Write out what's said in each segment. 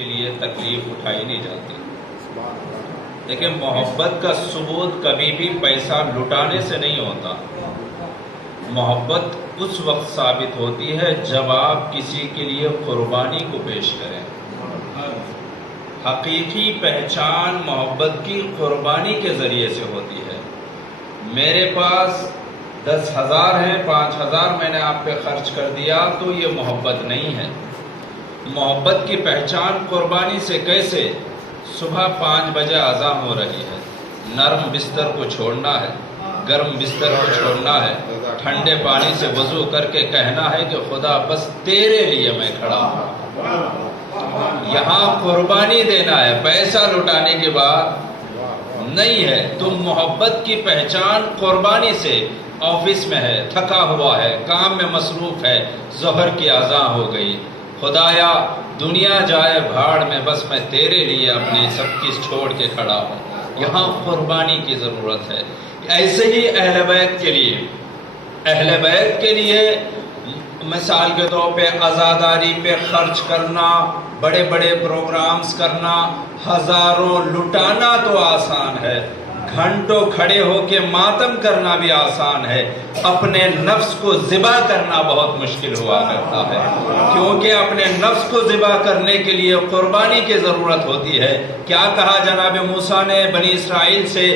کے لیے تکلیف اٹھائی نہیں جاتی۔ دیکھیں، محبت کا ثبوت کبھی بھی پیسہ لٹانے سے نہیں ہوتا۔ محبت اس وقت ثابت ہوتی ہے جب آپ کسی کے لیے قربانی کو پیش کریں۔ حقیقی پہچان محبت کی قربانی کے ذریعے سے ہوتی ہے۔ میرے پاس 10,000 ہیں، 5,000 میں نے آپ پہ خرچ کر دیا تو یہ محبت نہیں ہے۔ محبت کی پہچان قربانی سے کیسے؟ صبح 5 بجے اذان ہو رہی ہے، نرم بستر کو چھوڑنا ہے، گرم بستر کو چھوڑنا ہے، ٹھنڈے پانی سے وضو کر کے کہنا ہے کہ خدا بس تیرے لیے میں کھڑا ہوں۔ یہاں قربانی دینا ہے، پیسہ لٹانے کے بعد نہیں ہے۔ تو محبت کی پہچان قربانی سے۔ آفس میں ہے، تھکا ہوا ہے، کام میں مصروف ہے، ظہر کی اذان ہو گئی، خدایا دنیا جائے بھاڑ میں، بس میں تیرے لیے اپنی سب چیز چھوڑ کے کھڑا ہوں۔ یہاں قربانی کی ضرورت ہے۔ ایسے ہی اہل بیت کے لیے مثال کے طور پہ عزاداری پہ خرچ کرنا، بڑے بڑے پروگرامز کرنا، ہزاروں لٹانا تو آسان ہے، گھنٹوں کھڑے ہو کے ماتم کرنا بھی آسان ہے، اپنے نفس کو ذبح کرنا بہت مشکل ہوا کرتا ہے، کیونکہ اپنے نفس کو ذبح کرنے کے لیے قربانی کی ضرورت ہوتی ہے۔ کیا کہا جناب موسیٰ نے بنی اسرائیل سے؟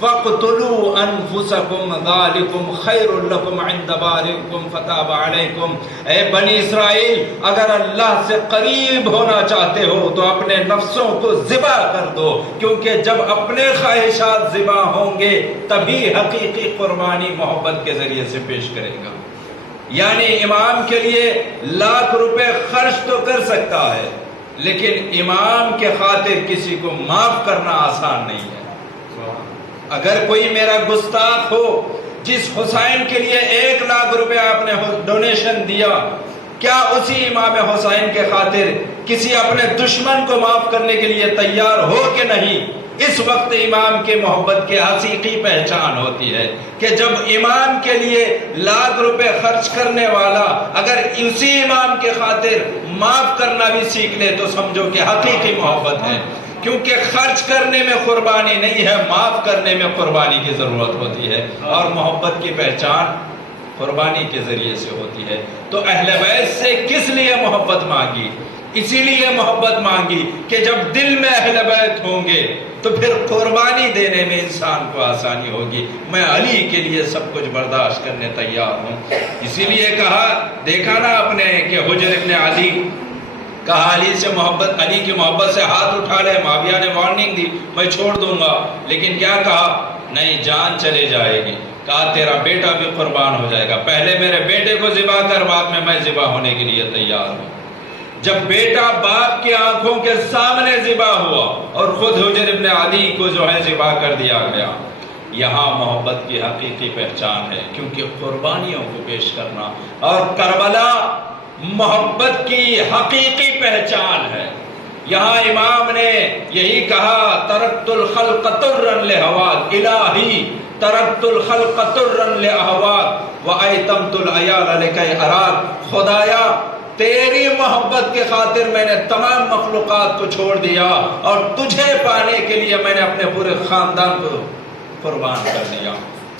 فَاقْتُلُوا أَنفُسَكُمْ ذَلِكُمْ خَيْرٌ لَكُمْ عِنْدَ بَارِئِكُمْ فَتَابَ عَلَيْكُمْ۔ اے بنی اسرائیل، اگر اللہ سے قریب ہونا چاہتے ہو تو اپنے نفسوں کو ذبح کر دو، کیونکہ جب اپنے خواہشات ذبح ہوں گے تبھی حقیقی قربانی محبت کے ذریعے سے پیش کرے گا۔ یعنی امام کے لیے لاکھ روپے خرچ تو کر سکتا ہے، لیکن امام کے خاطر کسی کو معاف کرنا آسان نہیں ہے۔ اگر کوئی میرا گستاخ ہو، جس حسین کے لیے 1,00,000 روپے آپ نے ڈونیشن دیا، کیا اسی امام حسین کے خاطر کسی اپنے دشمن کو معاف کرنے کے لیے تیار ہو کہ نہیں؟ اس وقت امام کے محبت کی حقیقی پہچان ہوتی ہے کہ جب امام کے لیے 1,00,000 روپے خرچ کرنے والا اگر اسی امام کے خاطر معاف کرنا بھی سیکھ لے تو سمجھو کہ حقیقی محبت ہے، کیونکہ خرچ کرنے میں قربانی نہیں ہے، معاف کرنے میں قربانی کی ضرورت ہوتی ہے، اور محبت کی پہچان قربانی کے ذریعے سے ہوتی ہے۔ تو اہل بیت سے کس لیے محبت مانگی؟ اسی لیے محبت مانگی کہ جب دل میں اہل بیت ہوں گے تو پھر قربانی دینے میں انسان کو آسانی ہوگی۔ میں علی کے لیے سب کچھ برداشت کرنے تیار ہوں۔ اسی لیے کہا، دیکھا نا آپ نے کہ حجر ابن علی کہا علی سے محبت، علی کی محبت سے ہاتھ اٹھا لے، معاویہ نے وارننگ دی میں چھوڑ دوں گا، لیکن کیا کہا؟ نہیں، جان چلے جائے گی۔ کہا تیرا بیٹا بھی قربان ہو جائے گا، پہلے میرے بیٹے کو ذبح کر، بعد میں ذبح ہونے کے لیے تیار ہوں۔ جب بیٹا باپ کی آنکھوں کے سامنے ذبح ہوا اور خود حجر ابن علی کو جو ہے ذبح کر دیا گیا، یہاں محبت کی حقیقی پہچان ہے، کیونکہ قربانیوں کو پیش کرنا، اور کربلا محبت کی حقیقی پہچان ہے۔ یہاں امام نے یہی کہا، ترکت الخلق طرا لہواک، الہی ترکت الخلق طرا لہواک وایتمت العیال لکی اراک، خدایا تیری محبت کے خاطر میں نے تمام مخلوقات کو چھوڑ دیا اور تجھے پانے کے لیے میں نے اپنے پورے خاندان کو قربان کر دیا۔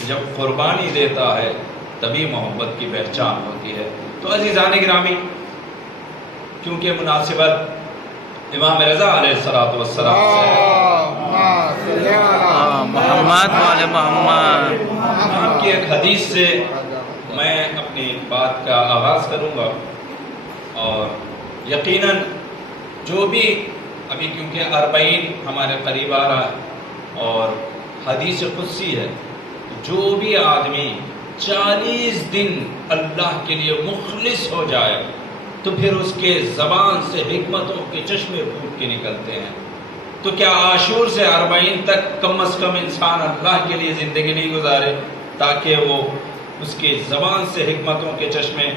جب قربانی دیتا ہے تبھی محبت کی پہچان ہوتی ہے۔ تو عزیزان گرامی، کیونکہ مناسبت امام رضا علیہ السلام سے محمد والے محمد آپ کی ایک حدیث سے میں اپنی بات کا آغاز کروں گا، اور یقیناً جو بھی ابھی کیونکہ 40 ہمارے قریب آ رہا ہے اور حدیث قدسی ہے، جو بھی آدمی 40 دن اللہ کے لیے مخلص ہو جائے تو پھر اس کے زبان سے حکمتوں کے چشمے پھوٹ کے نکلتے ہیں۔ تو کیا عاشور سے 40 تک کم از کم انسان اللہ کے لیے زندگی نہیں گزارے تاکہ وہ اس کی زبان سے حکمتوں کے چشمے؟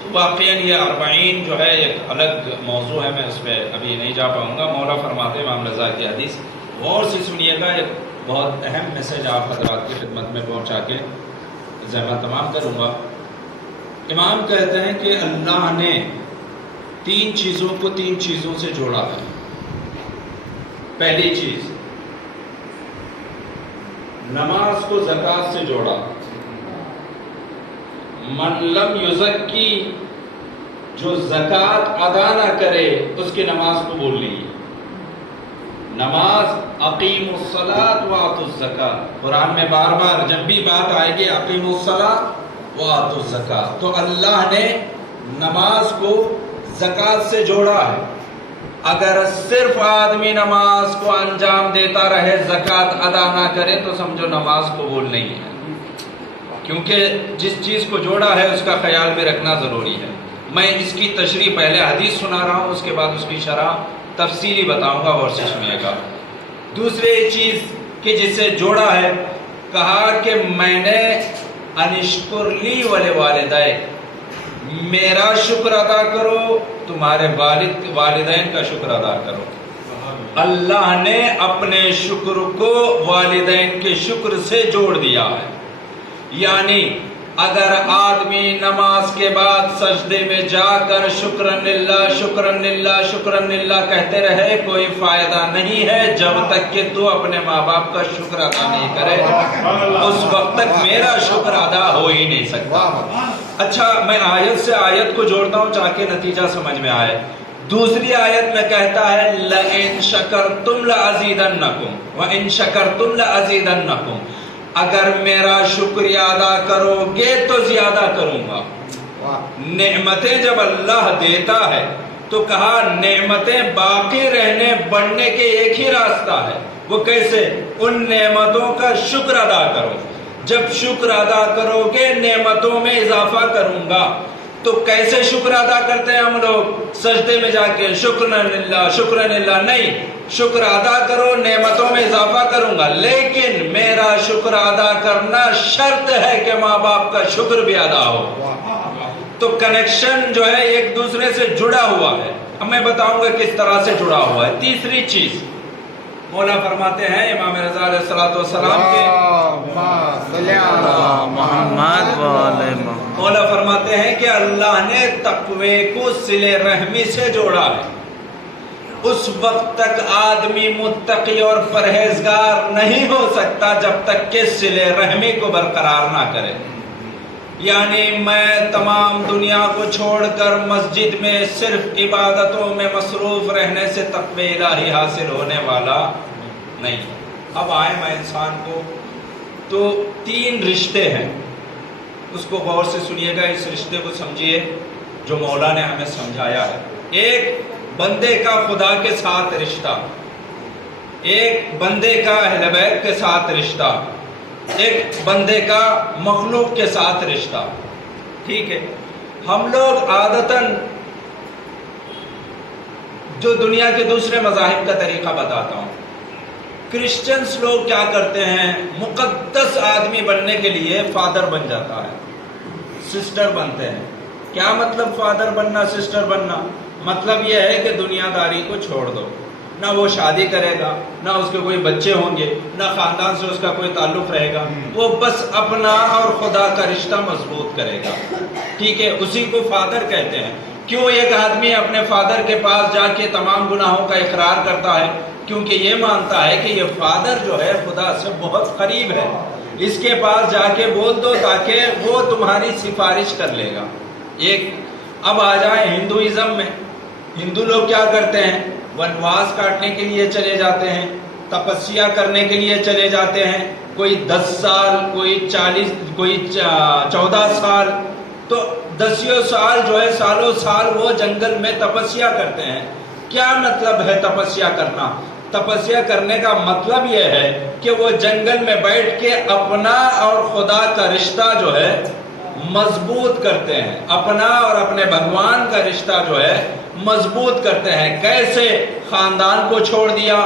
تو واقعاً یہ 40 جو ہے ایک الگ موضوع ہے، میں اس پہ ابھی نہیں جا پاؤں گا۔ مولا فرماتے ہیں امام رضا کی حدیث، غور سے سنیے گا، ایک بہت اہم میسج آپ حضرات کی خدمت میں پہنچا کے زحمت تمام کروں گا۔ امام کہتے ہیں کہ اللہ نے 3 چیزوں کو 3 چیزوں سے جوڑا ہے۔ پہلی چیز، نماز کو زکوٰۃ سے جوڑا. من لم یزکی، جو زکوٰۃ ادا نہ کرے اس کی نماز قبول نہیں ہے. نماز اقیموا الصلاۃ وآتوا الزکاۃ، قرآن میں بار بار جب بھی بات آئے گی اقیموا الصلاۃ وآتوا الزکاۃ، تو اللہ نے نماز کو زکوٰۃ سے جوڑا ہے. اگر صرف آدمی نماز کو انجام دیتا رہے، زکوٰۃ ادا نہ کرے، تو سمجھو نماز قبول نہیں ہے. کیونکہ جس چیز کو جوڑا ہے اس کا خیال بھی رکھنا ضروری ہے. میں اس کی تشریح پہلے حدیث سنا رہا ہوں، اس کے بعد اس کی شرح تفصیلی بتاؤں گا اور چشمے کا. دوسری چیز کہ جسے جوڑا ہے، کہا کہ میں نے انشکر لی ولوالدیک، میرا شکر ادا کرو، تمہارے والدین کا شکر ادا کرو. اللہ نے اپنے شکر کو والدین کے شکر سے جوڑ دیا ہے. یعنی اگر آدمی نماز کے بعد سجدے میں جا کر شکرن للہ شکرن للہ شکرن للہ کہتے رہے، کوئی فائدہ نہیں ہے جب تک کہ تو اپنے ماں باپ کا شکر ادا نہیں کرے، اس وقت تک میرا شکر ادا ہو ہی نہیں سکتا. اچھا، میں آیت سے آیت کو جوڑتا ہوں تاکہ نتیجہ سمجھ میں آئے. دوسری آیت میں کہتا ہے لَإِن شَكَرْتُمْ لَأَزِيدَنَّكُمْ وَإِن شَكَرْتُمْ لَأَزِيدَنَّكُمْ، اگر میرا شکریہ ادا کرو گے تو زیادہ کروں گا. نعمتیں جب اللہ دیتا ہے تو کہا نعمتیں باقی رہنے بڑھنے کے ایک ہی راستہ ہے. وہ کیسے؟ ان نعمتوں کا شکر ادا کرو. جب شکر ادا کرو گے نعمتوں میں اضافہ کروں گا. تو کیسے شکر ادا کرتے ہیں ہم لوگ؟ سجدے میں جا کے شکرن للہ شکرن للہ نہیں، شکر ادا کرو، نعمتوں میں اضافہ کروں گا، لیکن میرا شکر ادا کرنا شرط ہے کہ ماں باپ کا شکر بھی ادا ہو. تو کنیکشن جو ہے ایک دوسرے سے جڑا ہوا ہے. اب میں بتاؤں گا کس طرح سے جڑا ہوا ہے. تیسری چیز مولا فرماتے ہیں امام رضا علیہ السلام کے، مولا فرماتے ہیں کہ اللہ نے تقوی کو صلہ رحمی سے جوڑا ہے. اس وقت تک آدمی متقی اور پرہیزگار نہیں ہو سکتا جب تک کہ صلہ رحمی کو برقرار نہ کرے. یعنی میں تمام دنیا کو چھوڑ کر مسجد میں صرف عبادتوں میں مصروف رہنے سے تقوی الہی حاصل ہونے والا نہیں. اب آئے میں انسان کو، تو 3 رشتے ہیں، اس کو غور سے سنیے گا، اس رشتے کو سمجھیے جو مولا نے ہمیں سمجھایا ہے. ایک بندے کا خدا کے ساتھ رشتہ، ایک بندے کا اہل بیت کے ساتھ رشتہ، ایک بندے کا مخلوق کے ساتھ رشتہ. ٹھیک ہے، ہم لوگ عادتاً جو دنیا کے دوسرے مذاہب کا طریقہ بتاتا ہوں، کرسچنز لوگ کیا کرتے ہیں، مقدس آدمی بننے کے لیے فادر بن جاتا ہے، سسٹر بنتے ہیں. کیا مطلب فادر بننا، سسٹر بننا؟ مطلب یہ ہے کہ دنیا داری کو چھوڑ دو، نہ وہ شادی کرے گا، نہ اس کے کوئی بچے ہوں گے، نہ خاندان سے اس کا کوئی تعلق رہے گا، وہ بس اپنا اور خدا کا رشتہ مضبوط کرے گا. ٹھیک ہے، اسی کو فادر کہتے ہیں. کیوں ایک آدمی اپنے فادر کے پاس جا کے تمام گناہوں کا اقرار کرتا ہے؟ کیونکہ یہ مانتا ہے کہ یہ فادر جو ہے خدا سے بہت قریب ہے، اس کے پاس جا کے بول دو تاکہ وہ تمہاری سفارش کر لے گا. ایک اب آ جائیں ہندوازم میں، ہندو لوگ کیا کرتے ہیں، ونواس کاٹنے کے لیے چلے جاتے ہیں، تپسیا کرنے کے لیے چلے جاتے ہیں. کوئی 10 سال، کوئی 40، کوئی 14 سال، تو 10 سال جو ہے سالوں سال وہ جنگل میں تپسیا کرتے ہیں. کیا مطلب ہے تپسیا کرنا؟ تپسیا کرنے کا مطلب یہ ہے کہ وہ جنگل میں بیٹھ کے اپنا اور خدا کا رشتہ جو ہے مضبوط کرتے ہیں، اپنا اور اپنے بھگوان کا رشتہ جو ہے مضبوط کرتے ہیں. کیسے؟ خاندان کو چھوڑ دیا،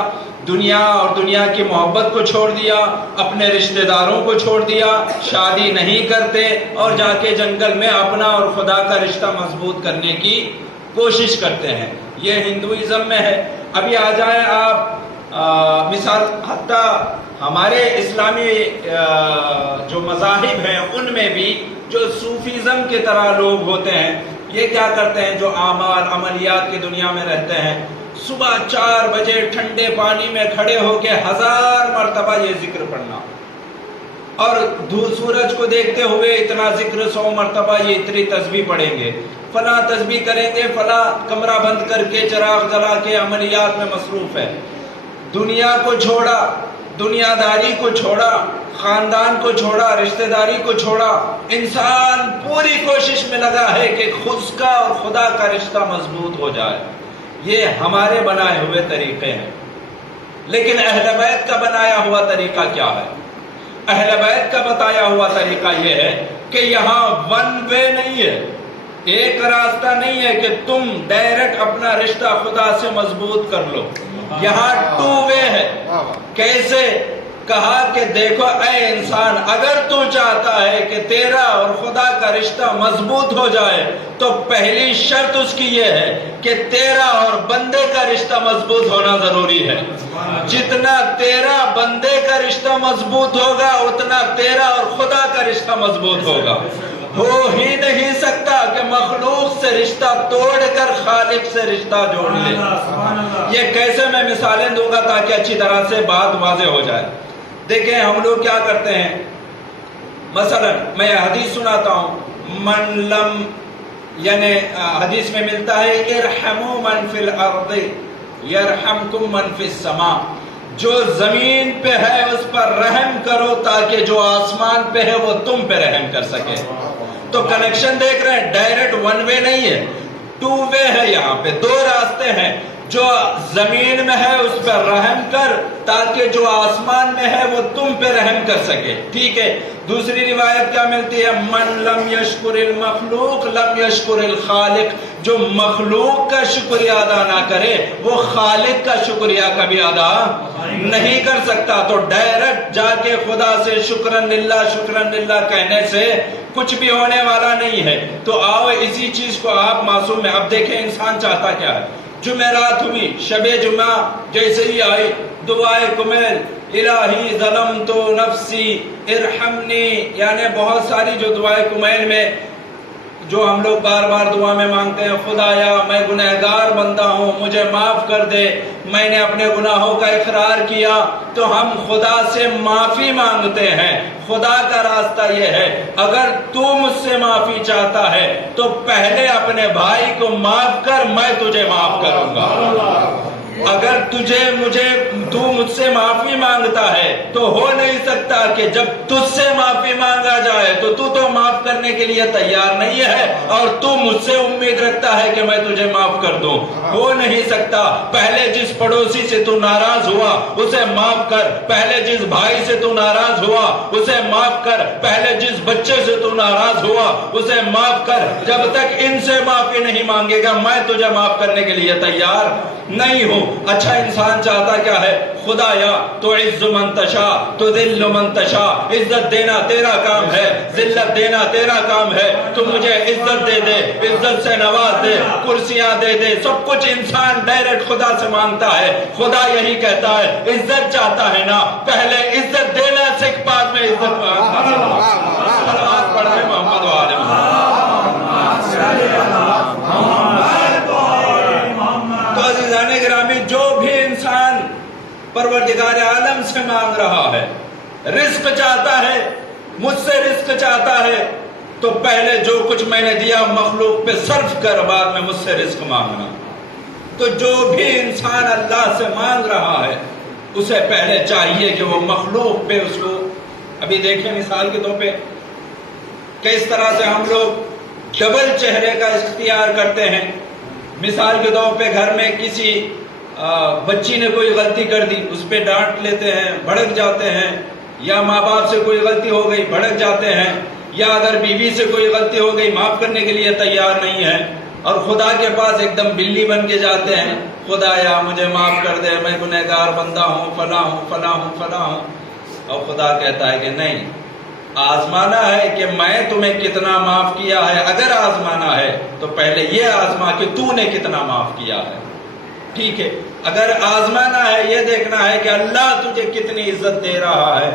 دنیا اور دنیا کی محبت کو چھوڑ دیا، اپنے رشتہ داروں کو چھوڑ دیا، شادی نہیں کرتے اور جا کے جنگل میں اپنا اور خدا کا رشتہ مضبوط کرنے کی کوشش کرتے ہیں. یہ ہندوازم میں ہے. ابھی آ جائیں آپ مثال، حتیٰ ہمارے اسلامی جو مذاہب ہیں ان میں بھی جو صوفیزم کی طرح لوگ ہوتے ہیں، یہ کیا کرتے ہیں، جو اعمال عملیات کی دنیا میں رہتے ہیں، صبح 4 بجے ٹھنڈے پانی میں کھڑے ہو کے 1000 مرتبہ یہ ذکر پڑھنا، اور سورج کو دیکھتے ہوئے اتنا ذکر 100 مرتبہ، یہ اتنی تسبیح پڑھیں گے، فلاں تسبیح کریں گے، فلاں کمرہ بند کر کے چراغ جلا کے عملیات میں مصروف ہے، دنیا کو چھوڑا، دنیا داری کو چھوڑا، خاندان کو چھوڑا، رشتہ داری کو چھوڑا، انسان پوری کوشش میں لگا ہے کہ خود کا اور خدا کا رشتہ مضبوط ہو جائے۔ یہ ہمارے بنائے ہوئے طریقے ہیں، لیکن اہل بیت کا بنایا ہوا طریقہ کیا ہے؟ اہل بیت کا بتایا ہوا طریقہ یہ ہے کہ یہاں ون وے نہیں ہے، ایک راستہ نہیں ہے کہ تم ڈائریکٹ اپنا رشتہ خدا سے مضبوط کر لو، یہاں 2 وے ہے۔ کیسے؟ کہا کہ دیکھو اے انسان، اگر تو چاہتا ہے کہ تیرا اور خدا کا رشتہ مضبوط ہو جائے تو پہلی شرط اس کی یہ ہے کہ تیرا اور بندے کا رشتہ مضبوط ہونا ضروری ہے۔ جتنا تیرا بندے کا رشتہ مضبوط ہوگا اتنا تیرا اور خدا کا رشتہ مضبوط ہوگا۔ ہو ہی نہیں سکتا کہ مخلوق سے رشتہ توڑ کر خالق سے رشتہ جوڑ لے۔ یہ کیسے؟ میں مثالیں دوں گا تاکہ اچھی طرح سے بات واضح ہو جائے۔ دیکھیں ہم لوگ کیا کرتے ہیں، مثلا میں حدیث سناتا ہوں، من لم، یعنی حدیث میں ملتا ہے ارحموا من فی الارض یرحمکم من فی السماء، جو زمین پہ ہے اس پر رحم کرو تاکہ جو آسمان پہ ہے وہ تم پہ رحم کر سکے۔ تو کنیکشن دیکھ رہے ہیں، ڈائریکٹ 1 وے نہیں ہے، 2 وے ہے، یہاں پہ 2 راستے ہیں۔ جو زمین میں ہے اس پر رحم کر تاکہ جو آسمان میں ہے وہ تم پہ رحم کر سکے، ٹھیک ہے۔ دوسری روایت کیا ملتی ہے؟ من لم یشکر المخلوق لم یشکر الخالق، جو مخلوق کا شکریہ ادا نہ کرے وہ خالق کا شکریہ کبھی ادا نہیں کر سکتا۔ تو ڈائریکٹ جا کے خدا سے شکرن للہ کہنے سے کچھ بھی ہونے والا نہیں ہے۔ تو آؤ اسی چیز کو آپ معصوم میں، اب دیکھیں انسان چاہتا کیا ہے۔ جمعرات ہوئی، شب جمعہ جیسے ہی آئی، دعائے کمیل، الہی ظلمت نفسی ارحمنی، یعنی بہت ساری جو دعائے کمیل میں جو ہم لوگ بار بار دعا میں مانگتے ہیں، خدایا میں گنہگار بندہ ہوں، مجھے معاف کر دے، میں نے اپنے گناہوں کا اقرار کیا، تو ہم خدا سے معافی مانگتے ہیں۔ خدا کا راستہ یہ ہے، اگر تو مجھ سے معافی چاہتا ہے تو پہلے اپنے بھائی کو معاف کر، میں تجھے معاف کروں گا۔ اگر تو مجھ سے معافی مانگتا ہے تو ہو نہیں سکتا کہ جب تجھ سے معافی مانگا جائے تو معاف کرنے کے لیے تیار نہیں ہے اور تو مجھ سے امید رکھتا ہے کہ میں تجھے معاف کر دوں، ہو نہیں سکتا۔ پہلے جس پڑوسی سے تو ناراض ہوا اسے معاف کر، پہلے جس بھائی سے تو ناراض ہوا اسے معاف کر، پہلے جس بچے سے تو ناراض ہوا اسے معاف کر۔ جب تک ان سے معافی نہیں مانگے گا میں تجھے معاف کرنے کے لیے تیار نہیں ہوں۔ اچھا انسان چاہتا کیا ہے؟ خدایا تو عز من تشا تو ذل من تشا، عزت دینا تیرا کام ہے، ذلت دینا تیرا کام ہے، تو مجھے عزت دے دے، عزت سے نواز دے، کرسیاں دے دے، سب کچھ انسان ڈائریکٹ خدا سے مانگتا ہے۔ خدا یہی کہتا ہے، عزت چاہتا ہے نا پہلے عزت دینا سکھ، بعد میں عزت پڑھ رہے محمد وآلہ تو عزیزان گرامی، جو بھی انسان پروردگار عالم سے مانگ رہا ہے، رزق چاہتا ہے، مجھ سے رزق چاہتا ہے، تو پہلے جو کچھ میں نے دیا مخلوق پہ صرف کر، بعد میں مجھ سے رزق مانگنا۔ تو جو بھی انسان اللہ سے مانگ رہا ہے اسے پہلے چاہیے کہ وہ مخلوق پہ اس کو، ابھی دیکھیں مثال کے طور پہ کس طرح سے ہم لوگ ڈبل چہرے کا اختیار کرتے ہیں۔ مثال کے طور پہ گھر میں کسی بچی نے کوئی غلطی کر دی، اس پہ ڈانٹ لیتے ہیں، بھڑک جاتے ہیں، یا ماں باپ سے کوئی غلطی ہو گئی بھڑک جاتے ہیں، یا اگر بیوی سے کوئی غلطی ہو گئی معاف کرنے کے لیے تیار نہیں ہے، اور خدا کے پاس ایک دم بلی بن کے جاتے ہیں، خدایا مجھے معاف کر دے، میں گنہگار بندہ ہوں، فلاں ہوں فلاں ہوں فلاں ہوں۔ اور خدا کہتا ہے کہ نہیں، آزمانا ہے کہ میں تمہیں کتنا معاف کیا ہے۔ اگر آزمانا ہے تو پہلے یہ آزما کہ تو نے کتنا معاف کیا ہے، ٹھیک ہے۔ اگر آزمانا ہے، یہ دیکھنا ہے کہ اللہ تجھے کتنی عزت دے رہا ہے،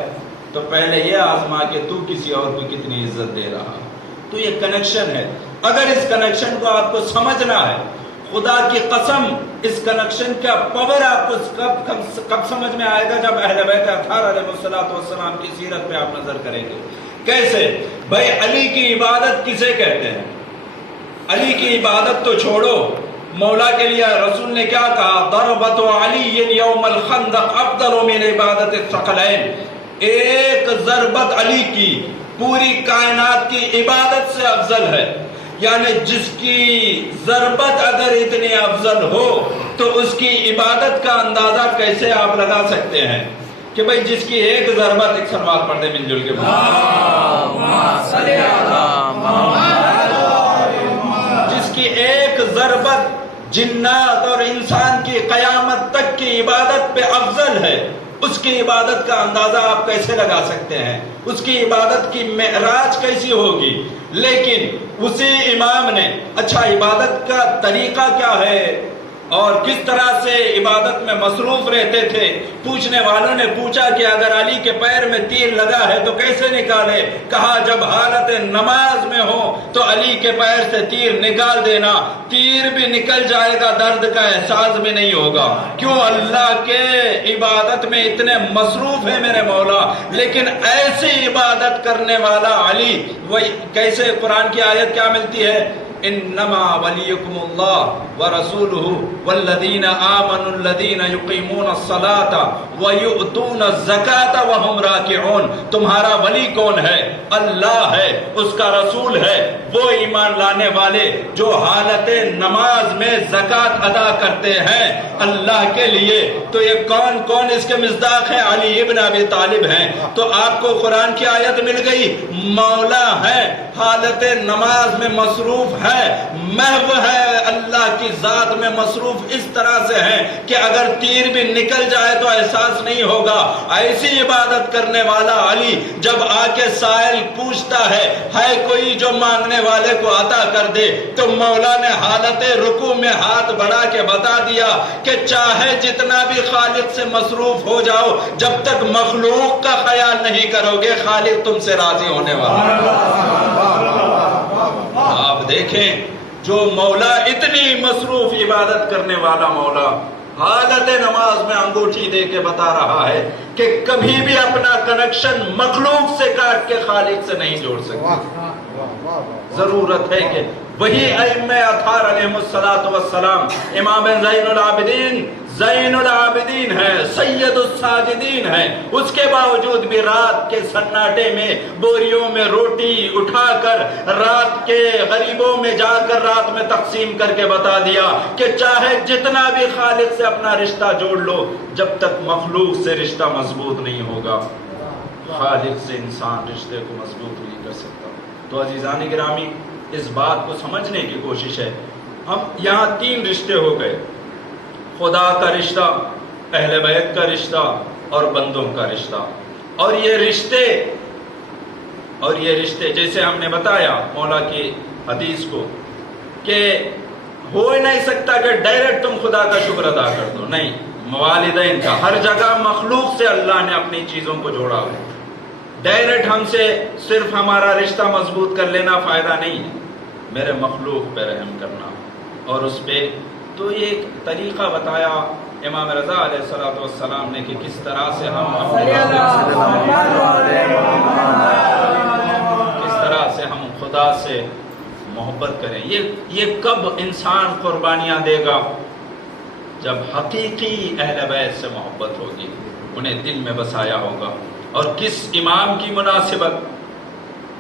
تو پہلے یہ آزما کہ تو کسی اور کو کتنی عزت دے رہا ہے۔ تو یہ کنیکشن ہے۔ اگر اس کنیکشن کو آپ کو سمجھنا ہے، خدا کی قسم اس کنیکشن کا پاور آپ کو کب سمجھ میں آئے گا؟ جب اہل بیت اطہار علیہ السلام کی سیرت پہ آپ نظر کریں گے. کیسے بھائی؟ علی کی عبادت کسے کہتے ہیں؟ علی کی عبادت تو چھوڑو، مولا کے لیے رسول نے کیا کہا؟ ضربت علی یوم الخندق افضل من عبادت الثقلین. ایک ضربت علی کی پوری کائنات کی عبادت سے افضل ہے. یعنی جس کی ضربت اگر اتنی افضل ہو تو اس کی عبادت کا اندازہ کیسے آپ لگا سکتے ہیں کہ بھئی جس کی ایک ضربت، ایک سلوات پڑھ دے مل جل کے، جس کی ایک ضربت جنات اور انسان کی قیامت تک کی عبادت پہ افضل ہے، اس کی عبادت کا اندازہ آپ کیسے لگا سکتے ہیں؟ اس کی عبادت کی معراج کیسی ہوگی؟ لیکن اسی امام نے اچھا عبادت کا طریقہ کیا ہے اور کس طرح سے عبادت میں مصروف رہتے تھے، پوچھنے والوں نے پوچھا کہ اگر علی کے پیر میں تیر لگا ہے تو کیسے نکالے؟ کہا جب حالت نماز میں ہو تو علی کے پیر سے تیر نکال دینا، تیر بھی نکل جائے گا، درد کا احساس بھی نہیں ہوگا. کیوں؟ اللہ کے عبادت میں اتنے مصروف ہے میرے مولا. لیکن ایسی عبادت کرنے والا علی، وہی کیسے؟ قرآن کی آیت کیا ملتی ہے؟ انما ولیکم اللہ ورسولہ والذین آمنوا الذین یقیمون الصلاة ویؤتون الزکاة وہم راکعون. تمہارا ولی کون ہے؟ اللہ ہے، اس کا رسول ہے، وہ ایمان لانے والے جو حالت نماز میں زکوٰۃ ادا کرتے ہیں اللہ کے لیے. تو یہ کون کون اس کے مصداق ہیں؟ علی ابن ابی طالب ہیں. تو آپ کو قرآن کی آیت مل گئی، مولا ہے، حالت نماز میں مصروف ہے، محو ہے، اللہ کی ذات میں مصروف اس طرح سے ہے کہ اگر تیر بھی نکل جائے تو احساس نہیں ہوگا. ایسی عبادت کرنے والا علی جب آ کے سائل پوچھتا ہے کوئی جو مانگنے والے کو عطا کر دے، تو مولا نے حالت رکوع میں ہاتھ بڑھا کے بتا دیا کہ چاہے جتنا بھی خالق سے مصروف ہو جاؤ، جب تک مخلوق کا خیال نہیں کرو گے خالق تم سے راضی ہونے والا. آپ دیکھیں جو مولا اتنی مصروف عبادت کرنے والا مولا حالت نماز میں انگوٹھی دے کے بتا رہا ہے کہ کبھی بھی اپنا کنیکشن مخلوق سے کاٹ کے خالق سے نہیں جوڑ سکتے. ضرورت ہے کہ وہی ائمہ اطہار علیہ السلام، امام زین العابدین ہے، سید الساجدین ہے، اس کے باوجود بھی رات کے سناٹے میں بوریوں میں روٹی اٹھا کر رات کے غریبوں میں جا کر رات میں تقسیم کر کے بتا دیا کہ چاہے جتنا بھی خالق سے اپنا رشتہ جوڑ لو، جب تک مخلوق سے رشتہ مضبوط نہیں ہوگا خالق سے انسان رشتے کو مضبوط نہیں کر سکتا. تو عزیزان گرامی، اس بات کو سمجھنے کی کوشش ہے. ہم یہاں 3 رشتے ہو گئے، خدا کا رشتہ، اہل بیت کا رشتہ اور بندوں کا رشتہ. اور یہ رشتے جیسے ہم نے بتایا مولا کی حدیث کو کہ ہو ہی نہیں سکتا کہ ڈائریکٹ تم خدا کا شکر ادا کر دو. نہیں، والدین کا ہر جگہ مخلوق سے اللہ نے اپنی چیزوں کو جوڑا ہے. ڈائریکٹ ہم سے صرف ہمارا رشتہ مضبوط کر لینا فائدہ نہیں ہے، میرے مخلوق پہ رحم کرنا. اور اس پہ تو یہ ایک طریقہ بتایا امام رضا علیہ السلام نے کہ کس طرح سے ہم خدا سے محبت کریں. یہ کب انسان قربانیاں دے گا؟ جب حقیقی اہل بیت سے محبت ہوگی، انہیں دل میں بسایا ہوگا. اور کس امام کی مناسبت؟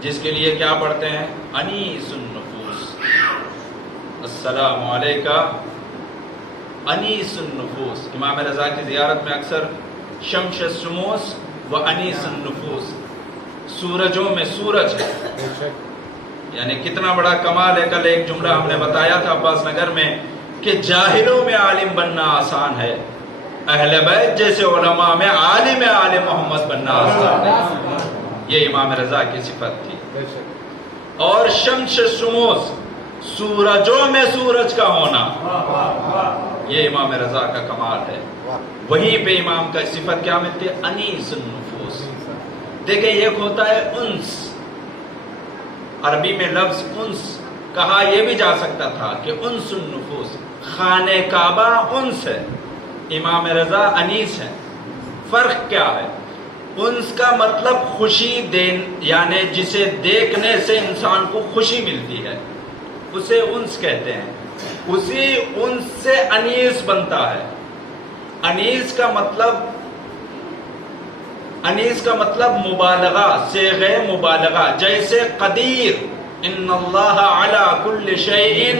جس کے لیے کیا پڑھتے ہیں؟ انیس النفوس، السلام علیکہ انیس النفوس. امام رضا کی زیارت میں اکثر شمس الشموس و انیس النفوس، سورجوں میں سورج ہے. یعنی کتنا بڑا کمال ہے. کل ایک جملہ ہم نے بتایا تھا عباس نگر میں کہ جاہلوں میں عالم بننا آسان ہے، اہل بیت جیسے علماء میں عالم محمد بننا آسان ہے. یہ امام رضا کی صفت تھی. اور شمس شموس، سورجوں میں سورج کا ہونا، یہ امام رضا کا کمال ہے. وہیں پہ امام کا صفت کیا ملتی ہے؟ انیس النفوس. دیکھیں ایک ہوتا ہے انس، عربی میں لفظ انس کہا یہ بھی جا سکتا تھا کہ انس النفوس، خانہ کعبہ انس ہے، امام رضا انیس ہے۔ فرق کیا ہے؟ انس کا مطلب خوشی یعنی جسے دیکھنے سے انسان کو خوشی ملتی ہے، اسے انس کہتے ہیں۔ اسی انس سے انیس بنتا ہے۔ انیس کا مطلب مبالغہ، صیغہ مبالغہ، جیسے قدیر، ان اللہ علی کل شیء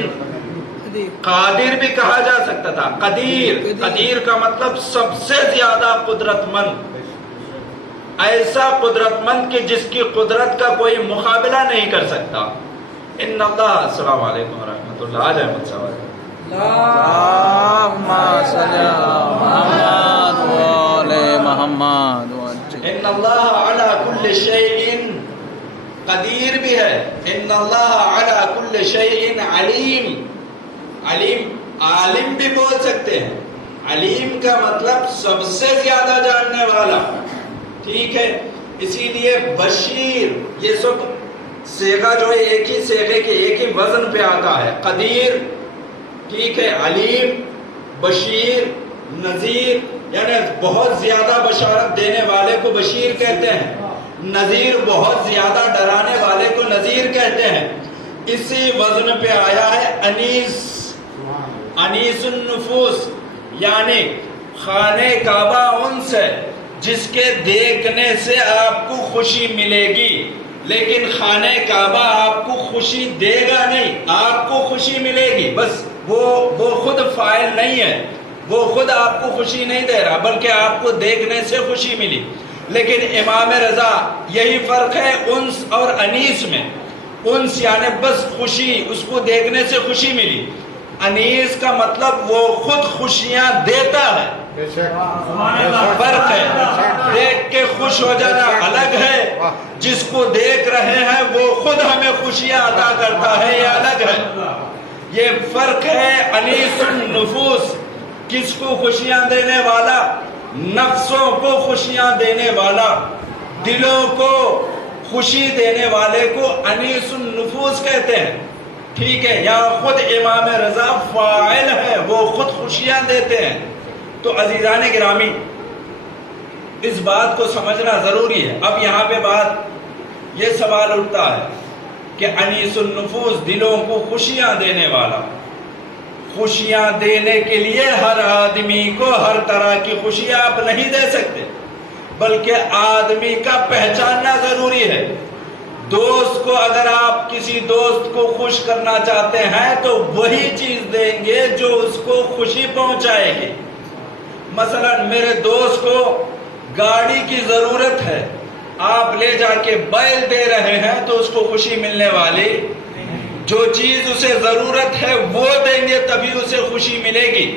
قادر بھی کہا جا سکتا تھا۔ قدیر کا مطلب سب سے زیادہ قدرت مند، ایسا قدرت مند کہ جس کی قدرت کا کوئی مقابلہ نہیں کر سکتا۔ ان اللہ، السلام علیکم ورحمۃ اللہ، آ جائیں مجھ سے اللہم صلی محمد وعلی محمد۔ ان اللہ علی کل شیء قدیر بھی ہے، ان اللہ علی کل شیء علیم۔ عالم بھی بول سکتے ہیں۔ علیم کا مطلب سب سے زیادہ جاننے والا، ٹھیک ہے۔ اسی لیے بشیر، یہ سب صیغہ جو ہے ایک ہی صیغے کے ایک ہی وزن پہ آتا ہے۔ قدیر، ٹھیک ہے، علیم، بشیر، نذیر، یعنی بہت زیادہ بشارت دینے والے کو بشیر کہتے ہیں، نذیر بہت زیادہ ڈرانے والے کو نذیر کہتے ہیں۔ اسی وزن پہ آیا ہے انیس، انیس النفوس، یعنی خانہ کعبہ انس ہے جس کے دیکھنے سے آپ کو خوشی ملے گی، لیکن خانہ کعبہ آپ کو خوشی دے گا نہیں، آپ کو خوشی ملے گی، بس وہ خود فاعل نہیں ہے، وہ خود آپ کو خوشی نہیں دے رہا، بلکہ آپ کو دیکھنے سے خوشی ملی۔ لیکن امام رضا، یہی فرق ہے انس اور انیس میں۔ انس یعنی بس خوشی، اس کو دیکھنے سے خوشی ملی۔ انیس کا مطلب وہ خود خوشیاں دیتا ہے، فرق ہے۔ دیکھ کے خوش ہو جانا الگ ہے، جس کو دیکھ رہے ہیں وہ خود ہمیں خوشیاں عطا کرتا ہے، یہ الگ ہے، یہ فرق ہے۔ انیس النفوس، کس کو خوشیاں دینے والا؟ نفسوں کو خوشیاں دینے والا، دلوں کو خوشی دینے والے کو انیس النفوس کہتے ہیں، ٹھیک ہے۔ یہاں خود امام رضا فاعل ہے، وہ خود خوشیاں دیتے ہیں۔ تو عزیزان گرامی، اس بات کو سمجھنا ضروری ہے۔ اب یہاں پہ بات یہ سوال اٹھتا ہے کہ انیس النفوس، دلوں کو خوشیاں دینے والا، خوشیاں دینے کے لیے ہر آدمی کو ہر طرح کی خوشی آپ نہیں دے سکتے، بلکہ آدمی کا پہچاننا ضروری ہے۔ دوست کو، اگر آپ کسی دوست کو خوش کرنا چاہتے ہیں تو وہی چیز دیں گے جو اس کو خوشی پہنچائے گی۔ مثلا میرے دوست کو گاڑی کی ضرورت ہے، آپ لے جا کے بیل دے رہے ہیں تو اس کو خوشی ملنے والی، جو چیز اسے ضرورت ہے وہ دیں گے تبھی اسے خوشی ملے گی۔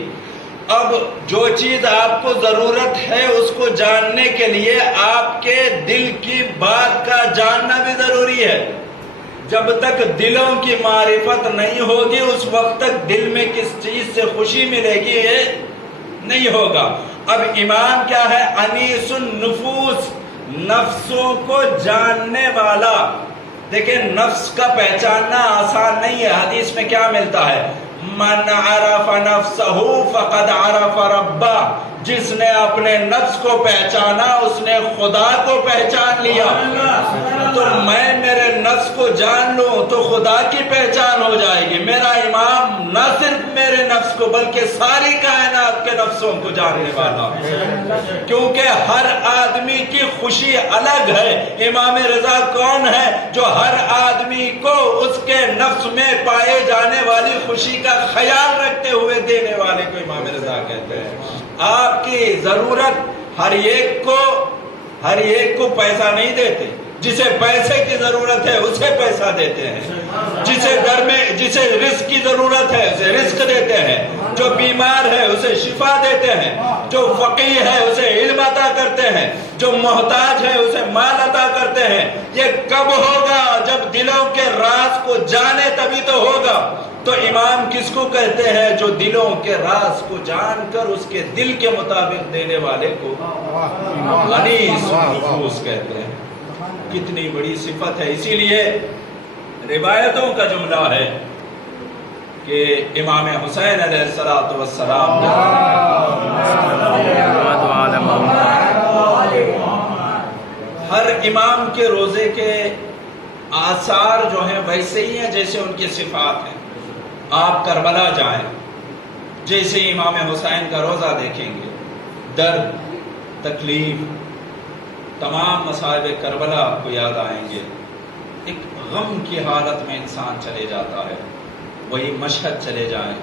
اب جو چیز آپ کو ضرورت ہے اس کو جاننے کے لیے آپ کے دل کی بات کا جاننا بھی ضروری ہے۔ جب تک دلوں کی معرفت نہیں ہوگی اس وقت تک دل میں کس چیز سے خوشی ملے گی یہ نہیں ہوگا۔ اب ایمان کیا ہے؟ انیس النفوس، نفسوں کو جاننے والا۔ دیکھیں نفس کا پہچاننا آسان نہیں ہے۔ حدیث میں کیا ملتا ہے؟ من عرف نفسہ فقد عرف ربہ، جس نے اپنے نفس کو پہچانا اس نے خدا کو پہچان لیا۔ تو میں میرے نفس کو جان لوں تو خدا کی پہچان ہو جائے گی۔ میرا امام نہ صرف میرے نفس کو بلکہ ساری کائنات کے نفسوں کو جاننے والا، کیونکہ ہر آدمی کی خوشی الگ ہے۔ امام رضا کون ہے؟ جو ہر آدمی کو اس کے نفس میں پائے جانے والی خوشی کا خیال رکھتے ہوئے دینے والے کو امام رضا کہتے ہیں۔ آپ کی ضرورت ہر ایک کو پیسہ نہیں دیتے، جسے پیسے کی ضرورت ہے اسے پیسہ دیتے ہیں، جسے رزق کی ضرورت ہے اسے رزق دیتے ہیں، جو بیمار ہے اسے شفا دیتے ہیں، جو فقیر ہے اسے علم عطا کرتے ہیں، جو محتاج ہے اسے مال عطا کرتے ہیں۔ یہ کب ہوگا؟ جب دلوں کے راز کو جانے تبھی تو ہوگا۔ تو امام کس کو کہتے ہیں؟ جو دلوں کے راز کو جان کر اس کے دل کے مطابق دینے والے کو انیس النفوس کہتے ہیں۔ کتنی بڑی صفت ہے۔ اسی لیے روایتوں کا جملہ ہے کہ امام حسین علیہ السلام ہر امام کے روزے کے آثار جو ہیں ویسے ہی ہیں جیسے ان کی صفات ہیں. آپ کربلا جائیں، جیسے امام حسین کا روزہ دیکھیں گے، درد، تکلیف، تمام مصائب کربلا آپ کو یاد آئیں گے. ایک غم کی حالت میں انسان چلے جاتا ہے. وہی مشہد چلے جائیں،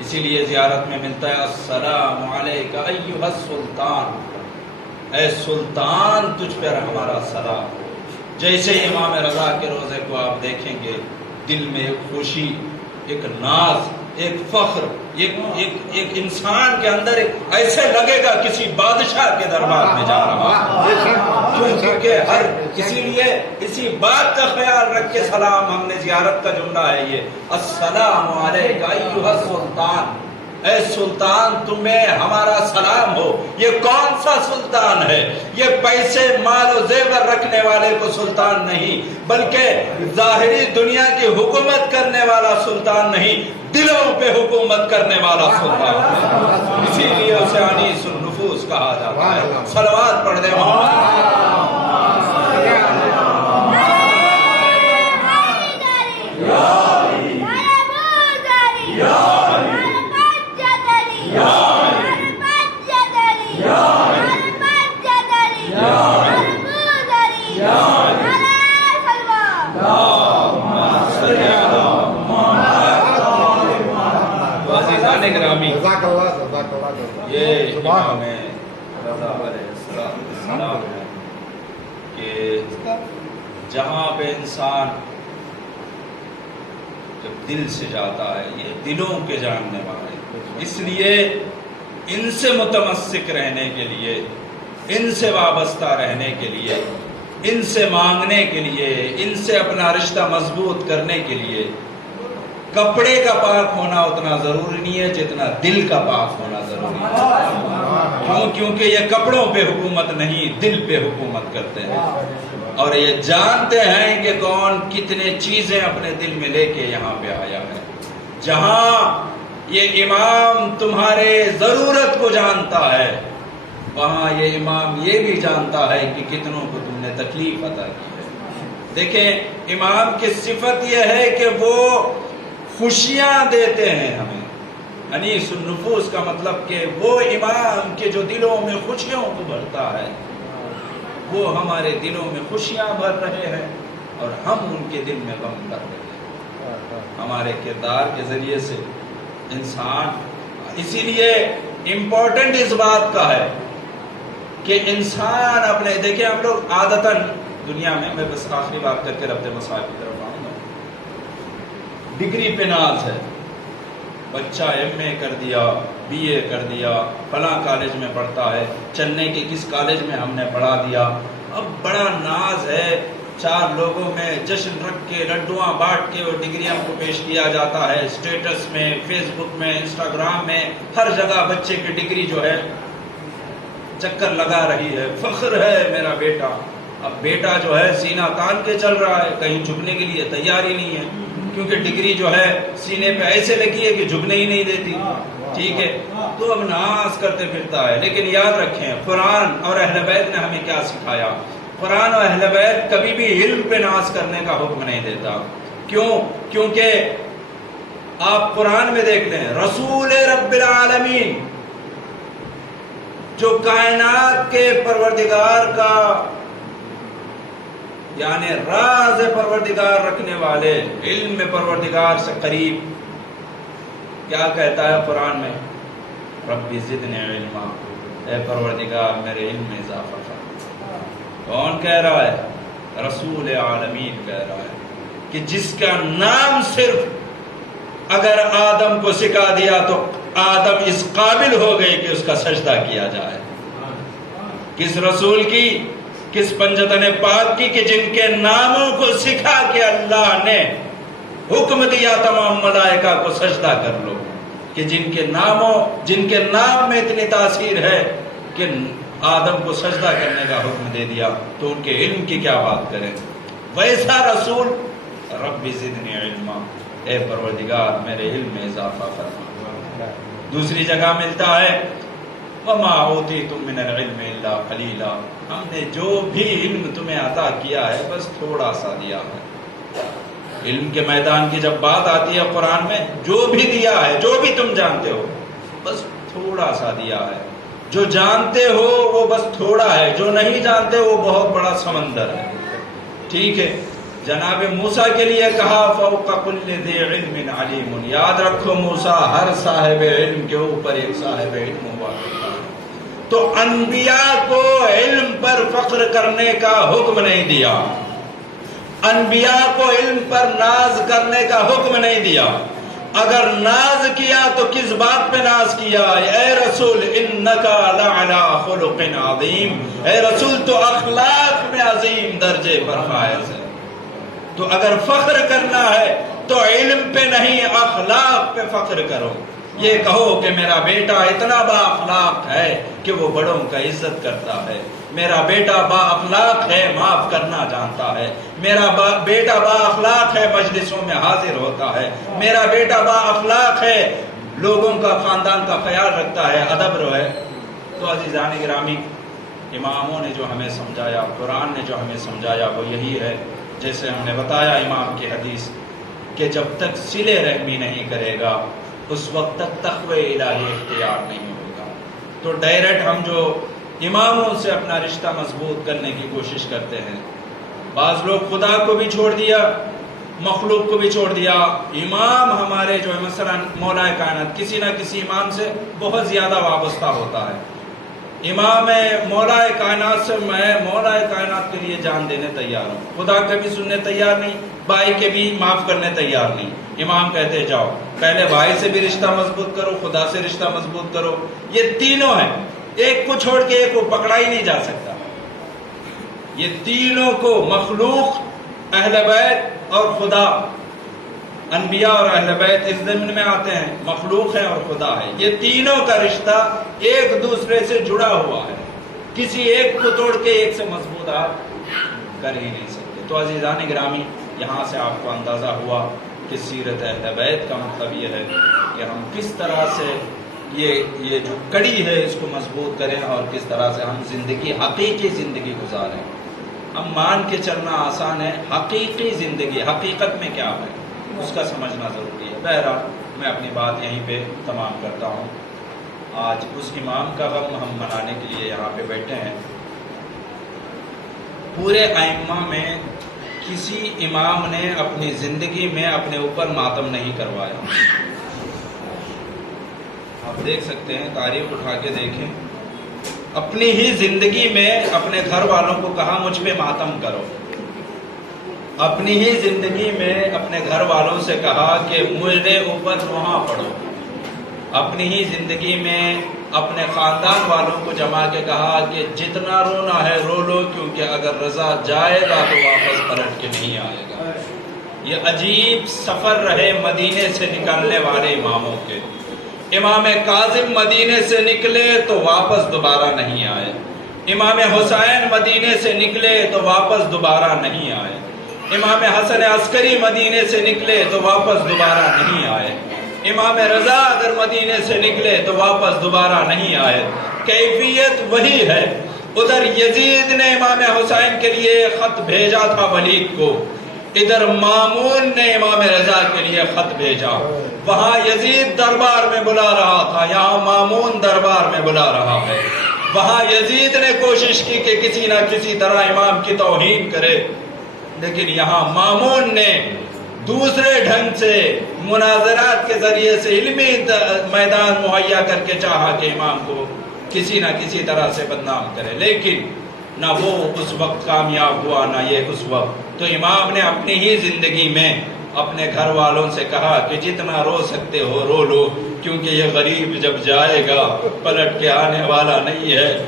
اسی لیے زیارت میں ملتا ہے السلام علیکہ ایھا السلطان، اے سلطان تجھ پر ہمارا سلام. جیسے امام رضا کے روزے کو آپ دیکھیں گے، دل میں ایک خوشی، ایک ناز، ایک فخر، ایک انسان کے اندر ایسے لگے گا کسی بادشاہ کے دربار میں جا رہا ہے. کیونکہ ہر اسی لیے اسی بات کا خیال رکھ کے سلام، ہم نے زیارت کا جملہ ہے یہ، السلام علیکہ ایھا السلطان، اے سلطان تمہیں ہمارا سلام ہو. یہ کون سا سلطان ہے؟ یہ پیسے مال و زیور رکھنے والے کو سلطان نہیں، بلکہ ظاہری دنیا کی حکومت کرنے والا سلطان نہیں، دلوں پہ حکومت کرنے والا سلطان ہے. اسی لیے اسے انیس النفوس کہا جاتا ہے. صلوات پڑھ دیں گرامی. یہ امام رضا علیہ السلام ہے کہ جہاں پہ انسان جب دل سے جاتا ہے، یہ دلوں کے جاننے والے، اس لیے ان سے متمسک رہنے کے لیے، ان سے وابستہ رہنے کے لیے، ان سے مانگنے کے لیے، ان سے اپنا رشتہ مضبوط کرنے کے لیے کپڑے کا پاک ہونا اتنا ضروری نہیں ہے جتنا دل کا پاک ہونا ضروری ہے. کیونکہ یہ کپڑوں پہ حکومت نہیں، دل پہ حکومت کرتے ہیں، اور یہ جانتے ہیں کہ کون کتنے چیزیں اپنے دل میں لے کے یہاں پہ آیا ہے. جہاں یہ امام تمہارے ضرورت کو جانتا ہے، وہاں یہ امام یہ بھی جانتا ہے کہ کتنوں کو تم نے تکلیف عطا کی ہے. دیکھیں امام کی صفت یہ ہے کہ وہ خوشیاں دیتے ہیں ہمیں. انیس النفوس کا مطلب کہ وہ امام کے جو دلوں میں خوشیوں کو بھرتا ہے، وہ ہمارے دلوں میں خوشیاں بھر رہے ہیں اور ہم ان کے دل میں غم بھر رہے ہیں ہمارے کردار کے ذریعے سے. انسان اسی لیے امپورٹنٹ اس بات کا ہے کہ انسان اپنے، دیکھیں ہم لوگ عادتاً دنیا میں بس آخری بات کر کے ربط مصائب کی طرف آؤں گا، ڈگری پہ ناز ہے. بچہ ایم اے کر دیا، بی اے کر دیا، فلاں کالج میں پڑھتا ہے، چنئی کے کس کالج میں ہم نے پڑھا دیا. اب بڑا ناز ہے، چار لوگوں میں جشن رکھ کے لڈواں بانٹ کے وہ ڈگریاں کو پیش کیا جاتا ہے. اسٹیٹس میں، فیس بک میں، انسٹاگرام میں، ہر جگہ بچے کی ڈگری جو ہے چکر لگا رہی ہے. فخر ہے میرا بیٹا. اب بیٹا جو ہے سینہ تان کے چل رہا ہے، کہیں جھکنے کے لیے تیار ہی نہیں ہے، کیونکہ ڈگری جو ہے سینے پہ ایسے لگی ہے کہ جھکنے ہی نہیں دیتی. ٹھیک ہے، تو اب ناز کرتے پھرتا ہے. لیکن یاد رکھیں قرآن اور اہل بیت نے ہمیں کیا سکھایا. قرآن اور اہل بیت کبھی بھی علم پہ ناز کرنے کا حکم نہیں دیتا. کیوں؟ کیونکہ آپ قرآن میں دیکھ لیں، رسول رب العالمین جو کائنات کے پروردگار کا یعنی راز پروردگار رکھنے والے، علم میں پروردگار سے قریب، کیا کہتا ہے قرآن میں؟ ربی زدنی علما، اے پروردگار میرے علم میں اضافہ کر. کون کہہ رہا ہے؟ رسول عالمین کہہ رہا ہے کہ جس کا نام صرف اگر آدم کو سکھا دیا تو آدم اس قابل ہو گئے کہ اس کا سجدہ کیا جائے. کس رسول کی؟ کس پنجتن پاک کی؟ کہ جن کے ناموں کو سکھا کے اللہ نے حکم دیا تمام ملائکہ کو سجدہ کر لو. کہ جن کے نام میں اتنی تاثیر ہے کہ آدم کو سجدہ کرنے کا حکم دے دیا، تو ان کے علم کی کیا بات کریں. ویسا رسول رب زدنی علما، اے پروردگار میرے علم میں اضافہ فرما۔ دوسری جگہ ملتا ہے وَمَا أُوتِيتُم مِّنَ الْعِلْمِ إِلَّا قَلِيلًا، ہم نے جو بھی علم تمہیں عطا کیا ہے بس تھوڑا سا دیا ہے۔ علم کے میدان کی جب بات آتی ہے قرآن میں، جو بھی دیا ہے، جو بھی تم جانتے ہو بس تھوڑا سا دیا ہے۔ جو جانتے ہو وہ بس تھوڑا ہے، جو نہیں جانتے وہ بہت بڑا سمندر ہے۔ ٹھیک ہے، جناب موسیٰ کے لیے کہا فوق کل ذی علم علیم، یاد رکھو موسیٰ ہر صاحب علم کے اوپر ایک صاحب علم ہوا کرتا ہے۔ تو انبیاء کو علم پر فخر کرنے کا حکم نہیں دیا، انبیاء کو علم پر ناز کرنے کا حکم نہیں دیا۔ اگر ناز کیا تو کس بات پہ ناز کیا؟ اے رسول انکا لعلی خلق عظیم، اے رسول تو اخلاق میں عظیم درجے پر فائز ہے۔ تو اگر فخر کرنا ہے تو علم پہ نہیں اخلاق پہ فخر کرو۔ یہ کہو کہ میرا بیٹا اتنا با اخلاق ہے کہ وہ بڑوں کا عزت کرتا ہے، میرا بیٹا با اخلاق ہے معاف کرنا جانتا ہے، میرا بیٹا با اخلاق ہے مجلسوں میں حاضر ہوتا ہے، میرا بیٹا با اخلاق ہے لوگوں کا خاندان کا خیال رکھتا ہے، ادب رو ہے۔ تو عزیزان گرامی، اماموں نے جو ہمیں سمجھایا، قرآن نے جو ہمیں سمجھایا وہ یہی ہے، جیسے ہم نے بتایا امام کی حدیث کہ جب تک صلہ رحمی نہیں کرے گا اس وقت تک تقوی الہی اختیار نہیں ہوگا۔ تو ڈائریکٹ ہم جو اماموں سے اپنا رشتہ مضبوط کرنے کی کوشش کرتے ہیں، بعض لوگ خدا کو بھی چھوڑ دیا، مخلوق کو بھی چھوڑ دیا۔ امام ہمارے جو ہے مثلا مولا کائنات، کسی نہ کسی امام سے بہت زیادہ وابستہ ہوتا ہے۔ امام مولا کائنات سے میں مولا کائنات کے لیے جان دینے تیار ہوں، خدا کے بھی سننے تیار نہیں، بھائی کے بھی معاف کرنے تیار نہیں۔ امام کہتے جاؤ پہلے بھائی سے بھی رشتہ مضبوط کرو، خدا سے رشتہ مضبوط کرو۔ یہ تینوں ہیں، ایک کو چھوڑ کے ایک کو پکڑا ہی نہیں جا سکتا۔ یہ تینوں کو، مخلوق، اہل بیت اور خدا، انبیاء اور اہل بیت اس ضمن میں آتے ہیں، مخلوق ہے اور خدا ہے۔ یہ تینوں کا رشتہ ایک دوسرے سے جڑا ہوا ہے، کسی ایک کو توڑ کے ایک سے مضبوط آپ کر ہی نہیں سکتے۔ تو عزیزان گرامی، یہاں سے آپ کو اندازہ ہوا کہ سیرت اہل بیت کا مطلب یہ ہے کہ ہم کس طرح سے یہ جو کڑی ہے اس کو مضبوط کریں اور کس طرح سے ہم زندگی، حقیقی زندگی گزاریں۔ ہم مان کے چلنا آسان ہے، حقیقی زندگی حقیقت میں کیا ہے اس کا سمجھنا ضروری ہے۔ بہرحال میں اپنی بات یہیں پہ تمام کرتا ہوں۔ آج اس امام کا غم ہم منانے کے لیے یہاں پہ بیٹھے ہیں۔ پورے ائمہ میں کسی امام نے اپنی زندگی میں اپنے اوپر ماتم نہیں کروایا۔ آپ دیکھ سکتے ہیں، تاریخ اٹھا کے دیکھیں، اپنی ہی زندگی میں اپنے گھر والوں کو کہا مجھ پہ ماتم کرو، اپنی ہی زندگی میں اپنے گھر والوں سے کہا کہ میرے اوپر نوحہ پڑھو، اپنی ہی زندگی میں اپنے خاندان والوں کو جما کے کہا کہ جتنا رونا ہے رو لو، کیونکہ اگر رضا جائے گا تو واپس پلٹ کے نہیں آئے گا۔ یہ عجیب سفر رہے مدینے سے نکلنے والے اماموں کے۔ امام کاظم مدینے سے نکلے تو واپس دوبارہ نہیں آئے، امام حسین مدینے سے نکلے تو واپس دوبارہ نہیں آئے، امام حسن عسکری مدینے سے نکلے تو واپس دوبارہ نہیں آئے، امام رضا اگر مدینے سے نکلے تو واپس دوبارہ نہیں آئے۔ کیفیت وہی ہے۔ ادھر یزید نے امام حسین کے لیے خط بھیجا تھا ولید کو، ادھر مامون نے امام رضا کے لیے خط بھیجا۔ وہاں یزید دربار میں بلا رہا تھا، یہاں مامون دربار میں بلا رہا ہے۔ وہاں یزید نے کوشش کی کہ کسی نہ کسی طرح امام کی توہین کرے، لیکن یہاں مامون نے دوسرے ڈھنگ سے مناظرات کے ذریعے سے علمی میدان مہیا کر کے چاہا کہ امام کو کسی نہ کسی طرح سے بدنام کرے، لیکن نہ وہ اس وقت کامیاب ہوا نہ یہ اس وقت۔ تو امام نے اپنی ہی زندگی میں اپنے گھر والوں سے کہا کہ جتنا رو سکتے ہو رو لو، کیونکہ یہ غریب جب جائے گا پلٹ کے آنے والا نہیں ہے۔